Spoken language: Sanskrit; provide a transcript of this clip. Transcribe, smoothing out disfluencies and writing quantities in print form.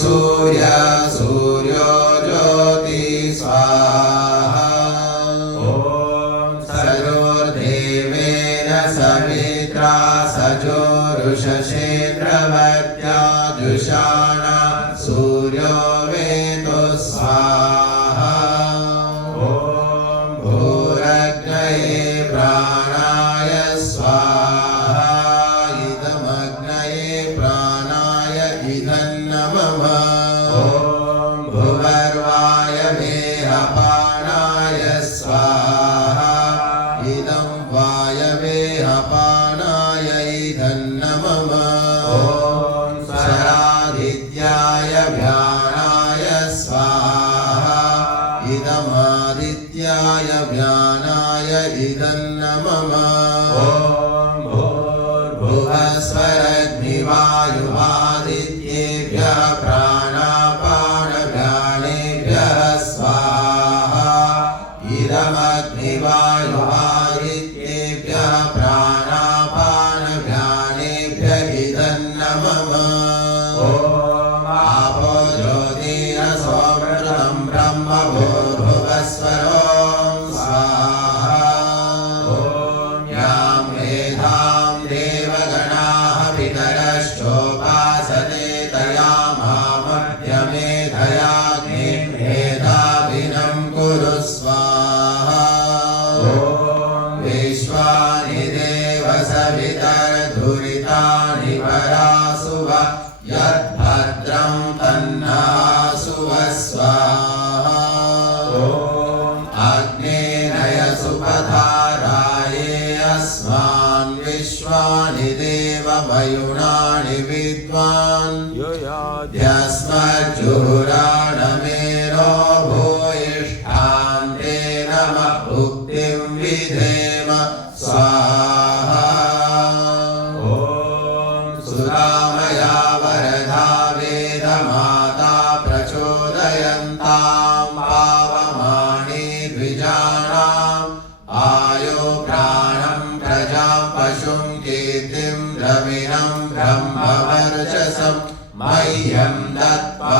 सूर्य सूर्यो ज्योति स्वाहा ॐ सजोर्देवेन सवित्रा सजोरुषसेन्द्रवत्या जुषाणा सूर्यो वेतो स्वाहा ॐ भूरग्नये प्राणाय स्वाहा इदमग्नये प्राणाय इदन्नमः ॐ भुवर्वायवे अपानाय स्वाहा इदं वायवे अपानाय इदन्नमः ॐ शरादित्याय व्यानाय स्वाहा इदमादित्याय व्यानाय इदन्नमः ॐ भूर्भुवस्वरग्निवायुवादित्येभ्यः प्राणापानव्यानेभ्यः स्वाहा इदमग्निवायुवादित्येभ्यः प्राणापानव्यानेभ्य इदन्नमः ॐ आपो ज्योतिरसोमृतं ब्रह्म भूर्भुवस्वरं स्वाहा ॐ यां मेधां देवगणाः पितरश्चोपासते तयामामध्यमेधयाग्निर्मेधाभिनं कुरु स्वाहा ॐ विश्वानि देव सवितर्धुरितानि वरासुव यद्भद्रं तन्नासुव स्वाहा ॐ अग्नेनय सुपधाराये अस्मान् विश्वानि देव वयुनानि विद्वान् यस्मज्जुहुराणमेनो भूयिष्ठां ते नमः भुक्तिं विधेम स्वाहा ॐ सुरामया वरदा वेदमाता प्रचोदयन्तां पावमानि द्विजानाम् आयो प्राणं प्रजां पशुं कीर्तिं द्रविणं ब्रह्मवर्चसं मह्यं दत्त्वा